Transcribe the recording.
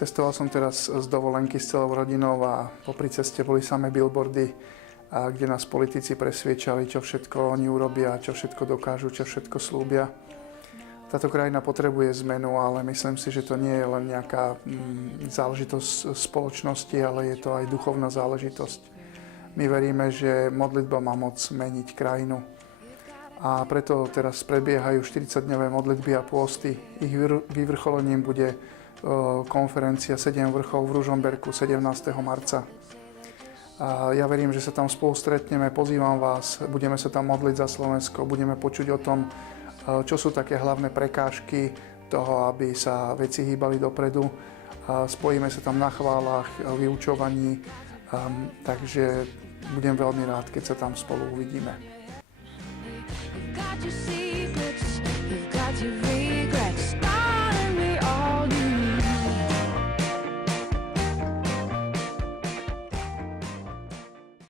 Cestoval som teraz z dovolenky s celou rodinou a popri ceste boli samé billboardy, kde nás politici presviečali, čo všetko oni urobia, čo všetko dokážu, čo všetko slúbia. Táto krajina potrebuje zmenu, ale myslím si, že to nie je len nejaká záležitosť spoločnosti, ale je to aj duchovná záležitosť. My veríme, že modlitba má moc meniť krajinu. A preto teraz prebiehajú 40-dňové modlitby a pôsty. Ich vyvrcholením bude konferencia 7 vrchov v Ružomberku 17. marca. A ja verím, že sa tam spolu stretneme, pozývam vás, budeme sa tam modliť za Slovensko, budeme počuť o tom, čo sú také hlavné prekážky toho, aby sa veci hýbali dopredu. Spojíme sa tam na chválach, vyučovaní, takže budem veľmi rád, keď sa tam spolu uvidíme.